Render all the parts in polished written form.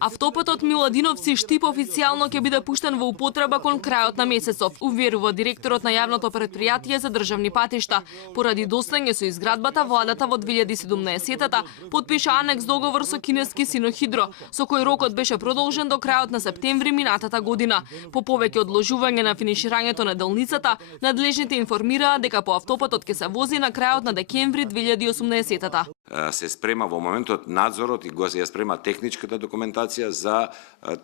Автопатот Миладиновци Штип официјално ќе биде пуштен во употреба кон крајот на месецов, уверува директорот на јавното претпријатие за државни патишта. Поради дослење со изградбата, владата во 2017-та потпиша анекс договор со кинески Синохидро, со кој рокот беше продолжен до крајот на септември минатата година. По повеќе одложување на финиширањето на делницата, надлежните информираа дека по автопатот ќе се вози на крајот на декември 2018-та. Се спрема во моментот надзорот и го се спрема техничката документација за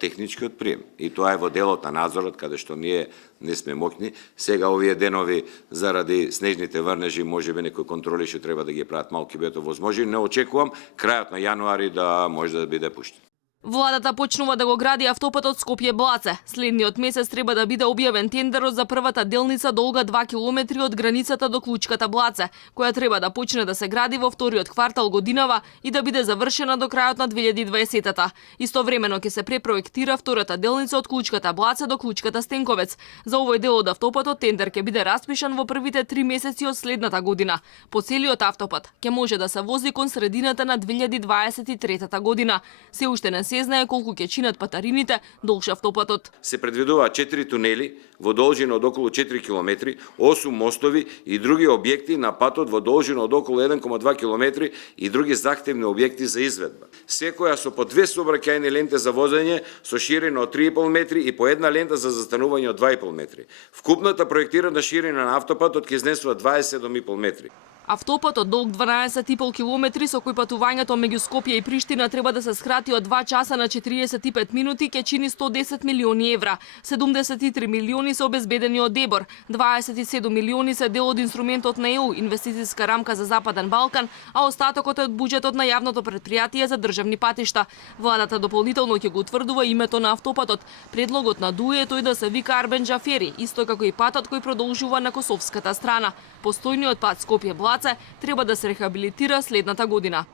техничкиот прием. И тоа е во делот на надзорот, каде што ние не сме моќни. Сега овие денови заради снежните врнежи можеби некои контроли што треба да ги прават малку бето возможни. Не очекувам крајот на јануари да може да биде пуштен. Владата почнува да го гради автопатот Скопје-Блаце. Следниот месец треба да биде објавен тендерот за првата делница долга 2 километри од границата до Клучката Блаце, која треба да почне да се гради во вториот квартал годинава и да биде завршена до крајот на 2020-та. Истовремено ќе се препроектира втората делница од Клучката Блаце до Клучката Стенковец. За овој дел од автопатот тендер ќе биде распишан во првите 3 месеци од следната година. По целиот автопат ќе може да се вози кон средината на 2023 година. Се уште не се знае колку ќе чинат патарините долж автопатот. Се предвидува 4 тунели во должина од околу 4 километри, 8 мостови и други објекти на патот во должина од околу 1,2 километри и други захтевни објекти за изведба. Секоја со по 2 сообраќајни ленте за возење со ширина од 3,5 метри и по една лента за застанување од 2,5 метри. Вкупната проектирана ширина на автопатот ќе изнесува 27,5 метри. Автопатот долг 12,5 километри со кој патувањето меѓу Скопје и Приштина треба да се скрати од 2 часа на 45 минути ќе чини 110 милиони евра. 73 милиони се обезбедени од ДЕБОР, 27 милиони се дел од инструментот на ЕУ, инвестициска рамка за Западен Балкан, а остатокот е од буџетот на јавното претпријатие за државни патишта. Владата дополнително ќе го утврдува името на автопатот. Предлогот на ДУ е тој да се вика Арбен Джафери, исто како и патот кој продолжува на косовската страна. Постојниот пат Скопје-Блаце треба да се рехабилитира следната година.